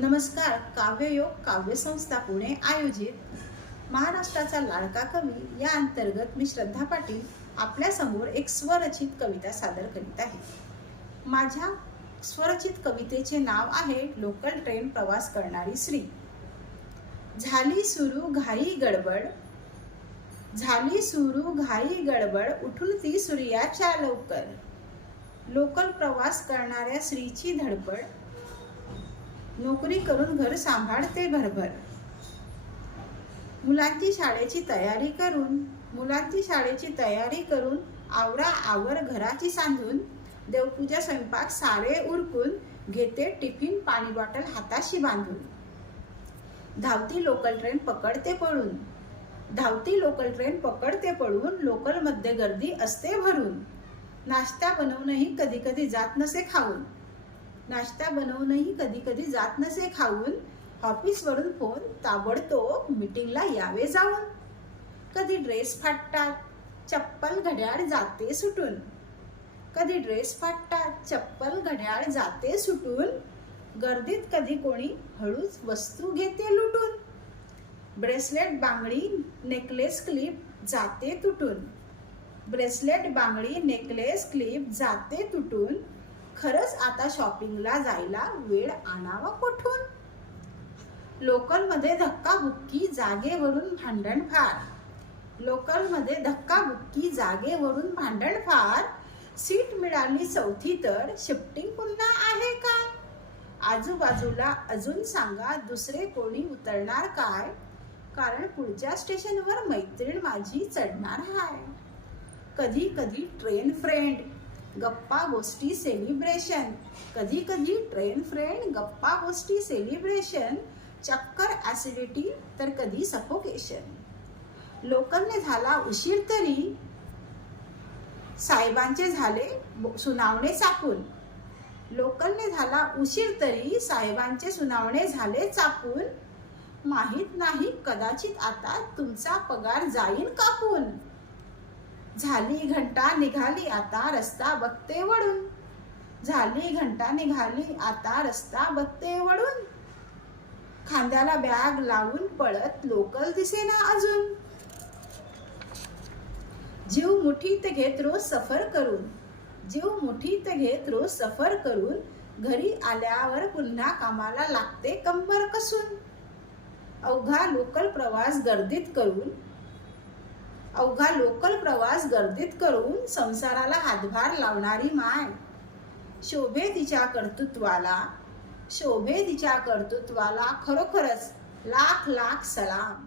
नमस्कार. काव्ययोग काव्यसंस्था पुणे आयोजित महाराष्ट्राचा लाडका कवी या अंतर्गत मी श्रद्धा पाटील आपल्या समोर एक स्वरचित कविता सादर करीत आहे. माझ्या स्वरचित कवितेचे नाव आहे लोकल ट्रेन प्रवास करणारी स्त्री. झाली सुरू घाई गडबड, झाली सुरू घाई गडबड, उठून ती सूर्याच्या लवकर. लोकल प्रवास करणाऱ्या स्त्रीची धडपड, नोकरी करून घर सांभाळते भरभर. मुलांची शाळेची तयारी करून आवरा आवर घराची सांधून, देवपूजा स्वयंपाक सारे उरकून, घेते टिफिन पाणी बॉटल हाताशी बांधून. धावती लोकल ट्रेन पकडते पळून, लोकल मध्ये गर्दी असते भरून. नाश्ता बनवूनही कधी कधी जात नसे खाऊन, ऑफिसवरून फोन ताबडतोब मीटिंगला यावे जाऊन. कधी ड्रेस फाटतात चप्पल घड्याळ जाते सुटून, गर्दीत कधी कोणी हळूच वस्तू घेते लुटून. ब्रेसलेट बांगडी नेकलेस क्लिप जाते तुटून. खरंच आता शॉपिंगला जायला वेळ आणावा कुठून. लोकलमध्ये धक्काबुक्की जागेवरून भांडण फार. सीट मिळाली चौथी तर शिफ्टिंग पुन्हा आहे का. आजूबाजूला अजून सांगा दुसरे कोणी उतरणार काय, कारण पुढच्या स्टेशनवर मैत्रीण माझी चढणार आहे. कधी कधी ट्रेन फ्रेंड गप्पा गोष्टी सेलिब्रेशन, चक्कर ऍसिडिटी तर कधी सफोकेशन. लोकलने झाला उशीर तरी साहेबांचे झाले सुनावणे चापून. माहित नाही कदाचित आता तुमचा पगार जाईन कापून. झाली घंटा निघाली आता रस्ता बघते वळून. खांद्याला बॅग लावून पळत लोकल दिसेना अजून. जीव मुठीत घेत रोज सफर करून, घरी आल्यावर पुन्हा कामाला लागते कंबर कसून. अवघा लोकल प्रवास गर्दीत करून, संसाराला हातभार लावणारी माय. शोभे तिच्या कर्तृत्वाला खरोखरच लाख लाख सलाम.